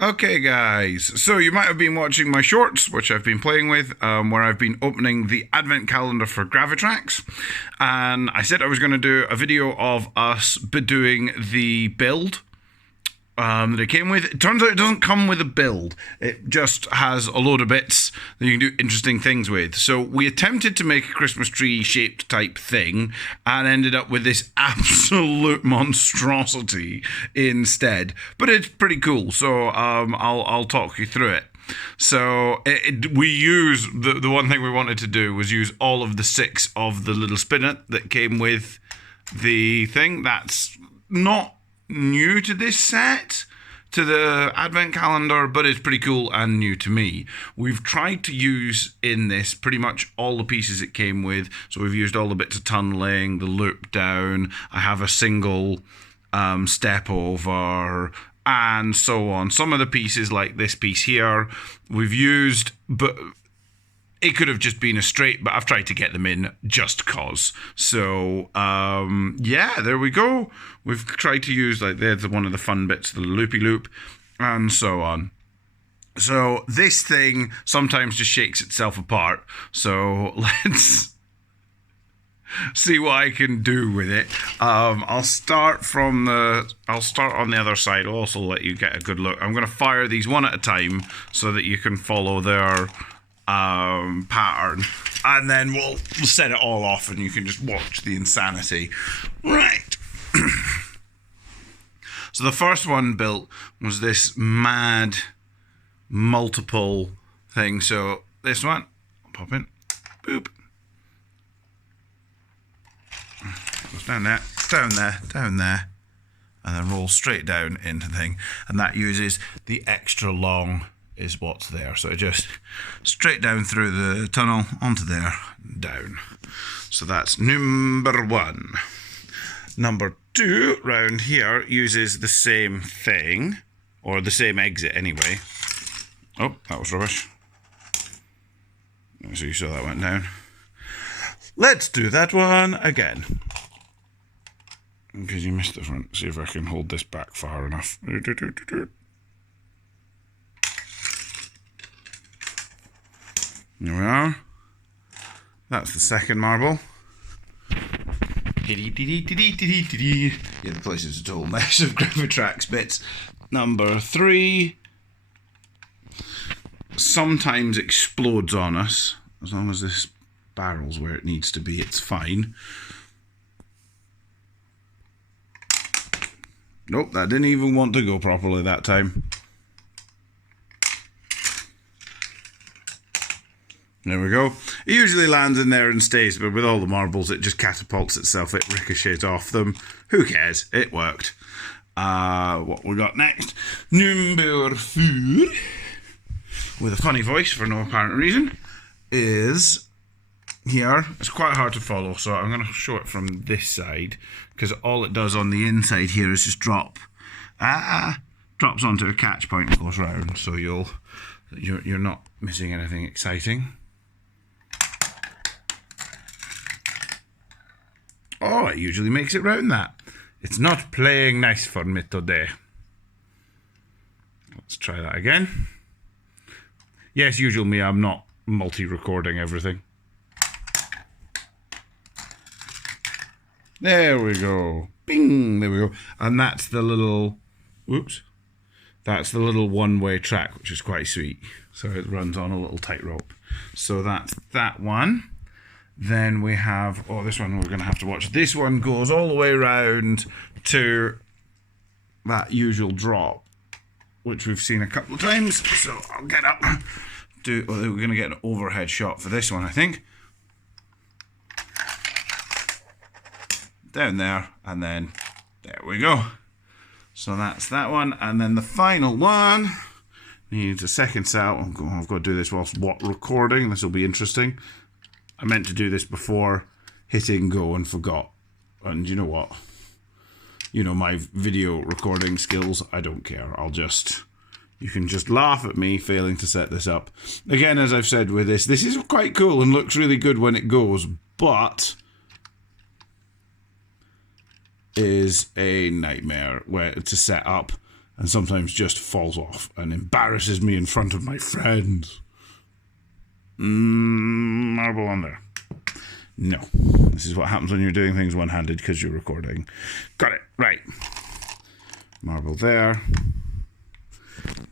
Okay, guys, so you might have been watching my shorts, which I've been playing with, where I've been opening the advent calendar for Gravitrax, and I said I was going to do a video of us doing the build that it came with. It turns out it doesn't come with a build. It just has a load of bits that you can do interesting things with. So we attempted to make a Christmas tree shaped type thing and ended up with this absolute monstrosity instead. But it's pretty cool. So I'll talk you through it. So we use the one thing we wanted to do was use all of the 6 of the little spinet that came with the thing. That's not new to this set, to the advent calendar, but it's pretty cool and new to me. We've tried to use in this pretty much all the pieces it came with. So we've used all the bits of tunneling, the loop down, I have a single step over, and so on. Some of the pieces, like this piece here, we've used, but it could have just been a straight, but I've tried to get them in just cause. So, yeah, there we go. We've tried to use, like, there's one of the fun bits, the loopy loop, and so on. So this thing sometimes just shakes itself apart. So let's see what I can do with it. I'll start on the other side. I'll also let you get a good look. I'm going to fire these one at a time so that you can follow their pattern, and then we'll set it all off and you can just watch the insanity. Right. So the first one built was this mad multiple thing. So this one, I'll pop in, boop, goes down there, down there, down there, and then roll straight down into the thing, and that uses the extra long is what's there. So it just straight down through the tunnel onto there, down. So that's number 1. Number 2 round here uses the same thing, or the same exit anyway. Oh, that was rubbish. So you saw that went down. Let's do that one again. Because you missed the front. See if I can hold this back far enough. There we are. That's the second marble. Yeah, the place is a total mess of Gravitrax bits. Number 3 sometimes explodes on us. As long as this barrel's where it needs to be, it's fine. Nope, that didn't even want to go properly that time. There we go. It usually lands in there and stays, but with all the marbles, it just catapults itself. It ricochets off them. Who cares? It worked. What we got next? Number 4, with a funny voice for no apparent reason, is here. It's quite hard to follow, so I'm going to show it from this side, because all it does on the inside here is just drops onto a catch point and goes round, so you're not missing anything exciting. Oh, it usually makes it round that. It's not playing nice for me today. Let's try that again. Yes, usual me, I'm not multi-recording everything. There we go. Bing! There we go. And that's the little... Whoops. That's the little one-way track, which is quite sweet. So it runs on a little tightrope. So that's that one. Then we have, oh, this one we're going to have to watch. This one goes all the way around to that usual drop, which we've seen a couple of times. So I'll get up. We're going to get an overhead shot for this one, I think. Down there, and then there we go. So that's that one. And then the final one needs a second set. I've got to do this whilst recording. This will be interesting. I meant to do this before hitting go and forgot. And you know what? You know my video recording skills. I don't care. You can just laugh at me failing to set this up. Again, as I've said with this is quite cool and looks really good when it goes, but is a nightmare to set up. and sometimes just falls off and embarrasses me in front of my friends. Marble on there. No. This is what happens when you're doing things one-handed because you're recording. Got it. Right. Marble there.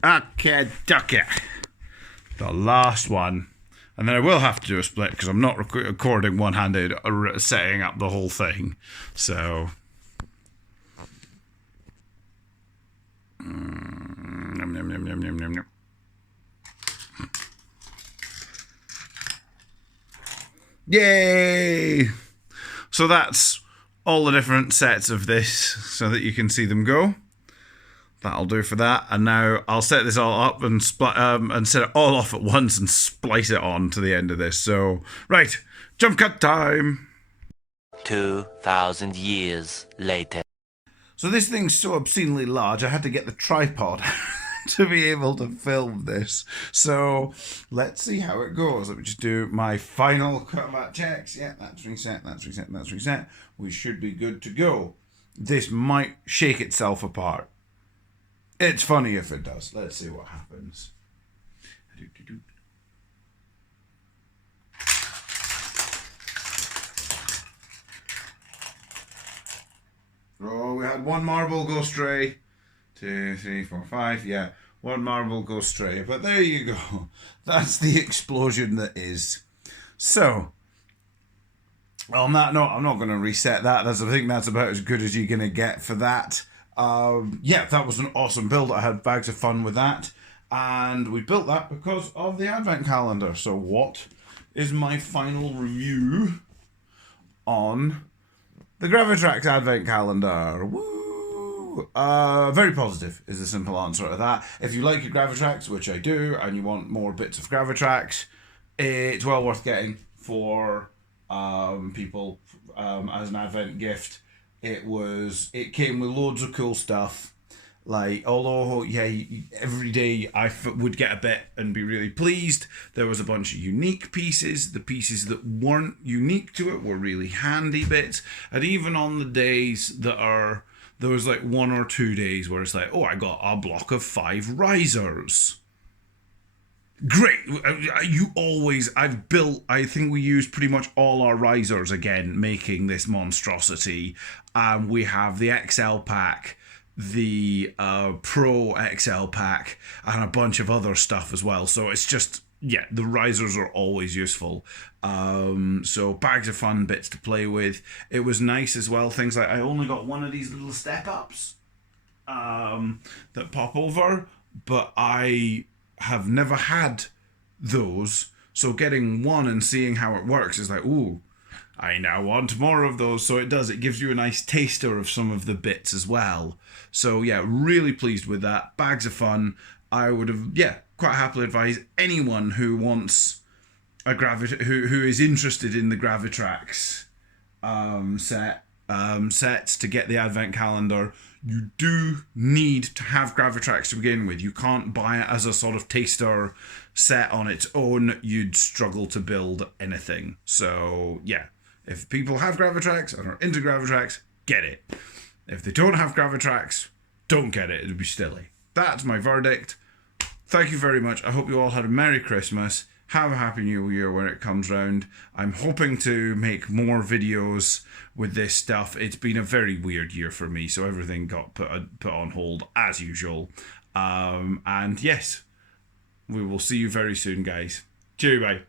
Okay, ducky. The last one. And then I will have to do a split because I'm not recording one-handed or setting up the whole thing. So... Nom, nom, nom, nom, nom, nom, nom. Yay! So that's all the different sets of this so that you can see them go. That'll do for that. And now I'll set this all up and set it all off at once and splice it on to the end of this. So, right, jump cut time. 2,000 years later. So this thing's so obscenely large, I had to get the tripod to be able to film this. So let's see how it goes. Let me just do my final combat checks. Yeah, that's reset, that's reset, that's reset. We should be good to go. This might shake itself apart. It's funny if it does. Let's see what happens. Oh, we had one marble go stray. 2, 3, 4, 5. Yeah, one marble go stray. But there you go. That's the explosion that is. So, on that note, I'm not going to reset that. I think that's about as good as you're going to get for that. Yeah, that was an awesome build. I had bags of fun with that. And we built that because of the advent calendar. So what is my final review on the Gravitrax advent calendar? Woo! Very positive is the simple answer to that. If you like your Gravitrax, which I do, and you want more bits of Gravitrax, it's well worth getting for people as an advent gift. It came with loads of cool stuff. Like, although, yeah, every day I would get a bit and be really pleased, there was a bunch of unique pieces. The pieces that weren't unique to it were really handy bits. And even on the days there was like 1 or 2 days where it's like, oh, I got a block of 5 risers. Great. I think we used pretty much all our risers again, making this monstrosity. We have the XL pack, the Pro XL pack, and a bunch of other stuff as well. So it's just, yeah, the risers are always useful. So bags of fun bits to play with. It was nice as well. Things like I only got one of these little step-ups that pop over, but I have never had those. So getting one and seeing how it works is like, ooh, I now want more of those. So it gives you a nice taster of some of the bits as well. So yeah, really pleased with that. Bags of fun. I would have, quite happily advise anyone who wants a who is interested in the Gravitrax sets to get the advent calendar. You do need to have Gravitrax to begin with. You can't buy it as a sort of taster set on its own. You'd struggle to build anything. So yeah, if people have Gravitrax and are into Gravitrax, get it. If they don't have Gravitrax, don't get it. It'd be silly. That's my verdict. Thank you very much. I hope you all had a Merry Christmas. Have a Happy New Year when it comes round. I'm hoping to make more videos with this stuff. It's been a very weird year for me, so everything got put on hold as usual. And yes, we will see you very soon, guys. Cheerio, bye.